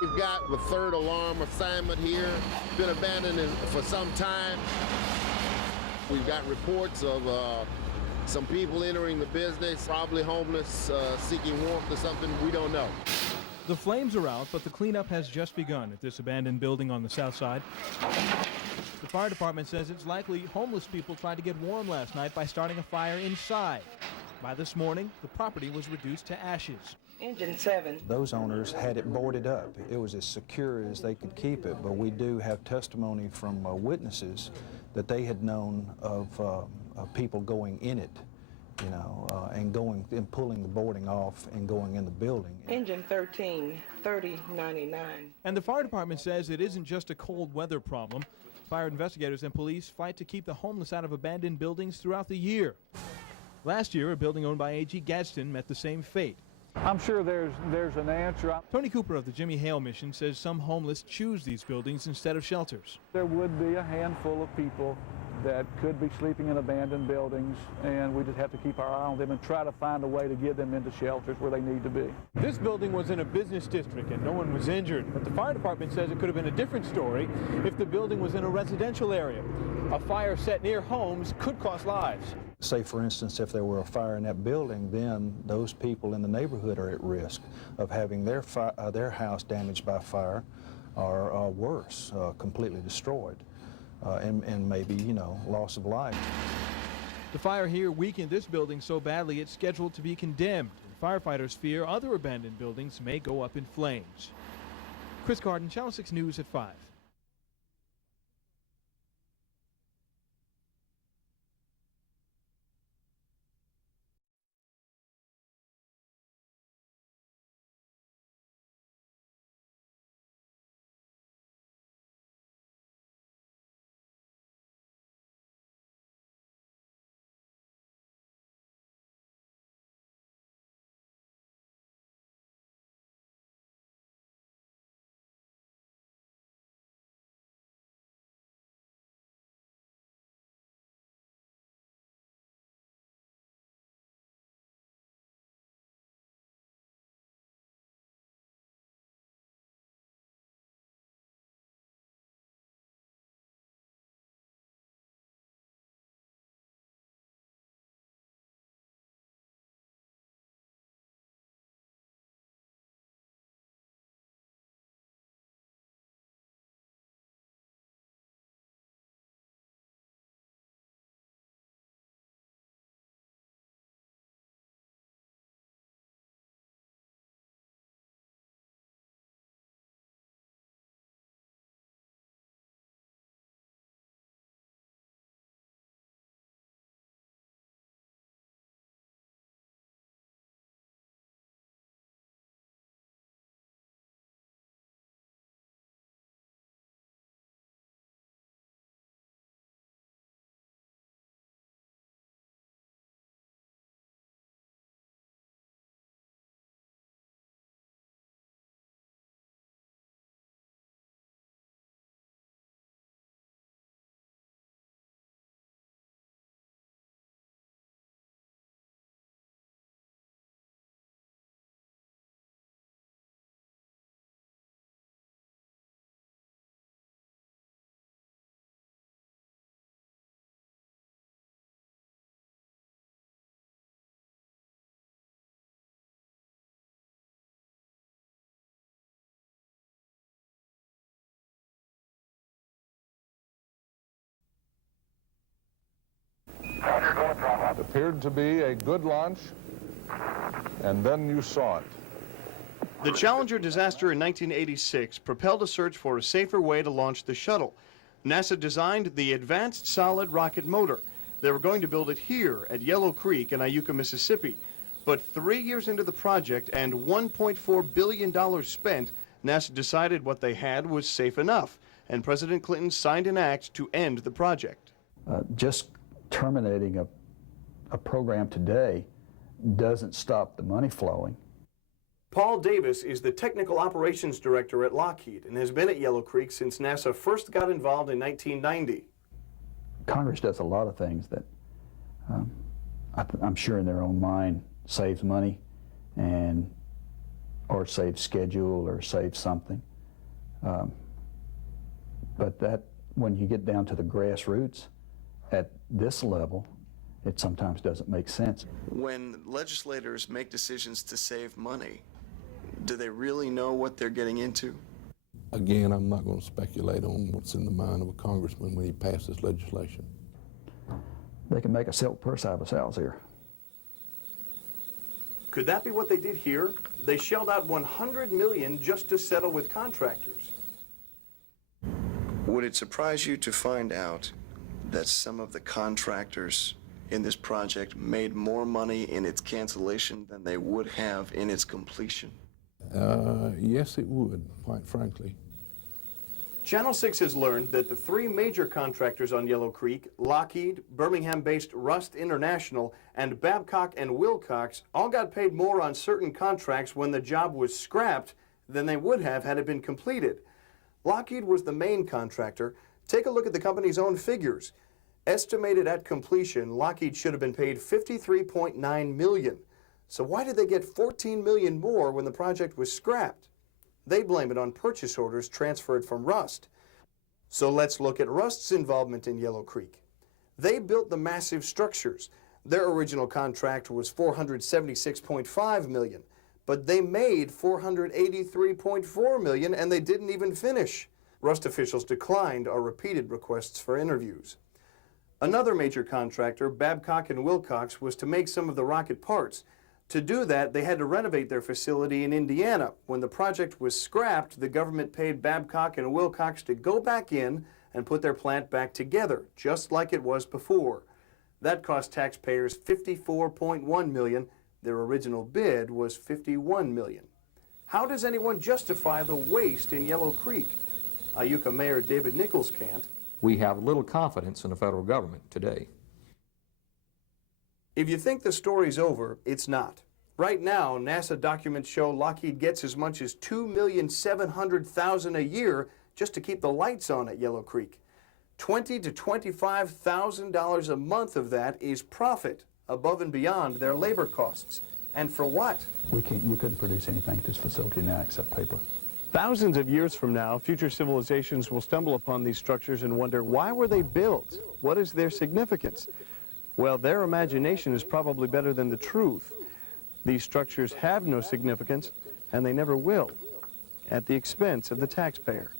We've got the third alarm assignment here. Been abandoned for some time. We've got reports of some people entering the business, probably homeless, seeking warmth or something. We don't know. The flames are out, but the cleanup has just begun at this abandoned building on the south side. The fire department says it's likely homeless people tried to get warm last night by starting a fire inside. By this morning, the property was reduced to ashes. Engine 7. Those owners had it boarded up. It was as secure as they could keep it, but we do have testimony from witnesses that they had known of people going in it, you know, and pulling the boarding off and going in the building. Engine 13, 3099. And the fire department says it isn't just a cold weather problem. Fire investigators and police fight to keep the homeless out of abandoned buildings throughout the year. Last year, a building owned by A.G. Gadsden met the same fate. I'm sure there's an answer. Tony Cooper of the Jimmy Hale Mission says some homeless choose these buildings instead of shelters. There would be a handful of people that could be sleeping in abandoned buildings, and we just have to keep our eye on them and try to find a way to get them into shelters where they need to be. This building was in a business district and no one was injured, but the fire department says it could have been a different story if the building was in a residential area. A fire set near homes could cost lives. Say, for instance, if there were a fire in that building, then those people in the neighborhood are at risk of having their house damaged by fire or worse, completely destroyed. And maybe, you know, loss of life. The fire here weakened this building so badly it's scheduled to be condemned. And firefighters fear other abandoned buildings may go up in flames. Chris Carden, Channel 6 News at 5. It appeared to be a good launch, and then you saw it. The Challenger disaster in 1986 propelled a search for a safer way to launch the shuttle. NASA designed the Advanced Solid Rocket Motor. They were going to build it here at Yellow Creek in Iuka, Mississippi. But 3 years into the project and $1.4 billion spent, NASA decided what they had was safe enough, and President Clinton signed an act to end the project. Just terminating a program today doesn't stop the money flowing. Paul Davis is the Technical Operations Director at Lockheed and has been at Yellow Creek since NASA first got involved in 1990. Congress does a lot of things that I'm sure in their own mind saves money or saves schedule or saves something. But that, when you get down to the grassroots at this level, it sometimes doesn't make sense. When legislators make decisions to save money, do they really know what they're getting into? Again, I'm not going to speculate on what's in the mind of a congressman when he passes legislation. They can make a silk purse out of a sow's ear. Could that be what they did here? They shelled out $100 million just to settle with contractors. Would it surprise you to find out that some of the contractors in this project made more money in its cancellation than they would have in its completion? Yes, it would, quite frankly. Channel 6 has learned that the three major contractors on Yellow Creek, Lockheed, Birmingham-based Rust International, and Babcock & Wilcox, all got paid more on certain contracts when the job was scrapped than they would have had it been completed. Lockheed was the main contractor. Take a look at the company's own figures. Estimated at completion, Lockheed should have been paid $53.9 million. So why did they get $14 million more when the project was scrapped? They blame it on purchase orders transferred from Rust. So let's look at Rust's involvement in Yellow Creek. They built the massive structures. Their original contract was $476.5 million, but they made $483.4 million and they didn't even finish. Rust officials declined our repeated requests for interviews. Another major contractor, Babcock & Wilcox, was to make some of the rocket parts. To do that, they had to renovate their facility in Indiana. When the project was scrapped, the government paid Babcock & Wilcox to go back in and put their plant back together, just like it was before. That cost taxpayers $54.1 million. Their original bid was $51 million. How does anyone justify the waste in Yellow Creek? Iuka Mayor David Nichols can't. We have little confidence in the federal government today. If you think the story's over, it's not. Right now, NASA documents show Lockheed gets as much as $2,700,000 a year just to keep the lights on at Yellow Creek. $20,000 to $25,000 a month of that is profit above and beyond their labor costs. And for what? You couldn't produce anything at this facility now except paper. Thousands of years from now, future civilizations will stumble upon these structures and wonder, why were they built? What is their significance? Well, their imagination is probably better than the truth. These structures have no significance, and they never will, at the expense of the taxpayer.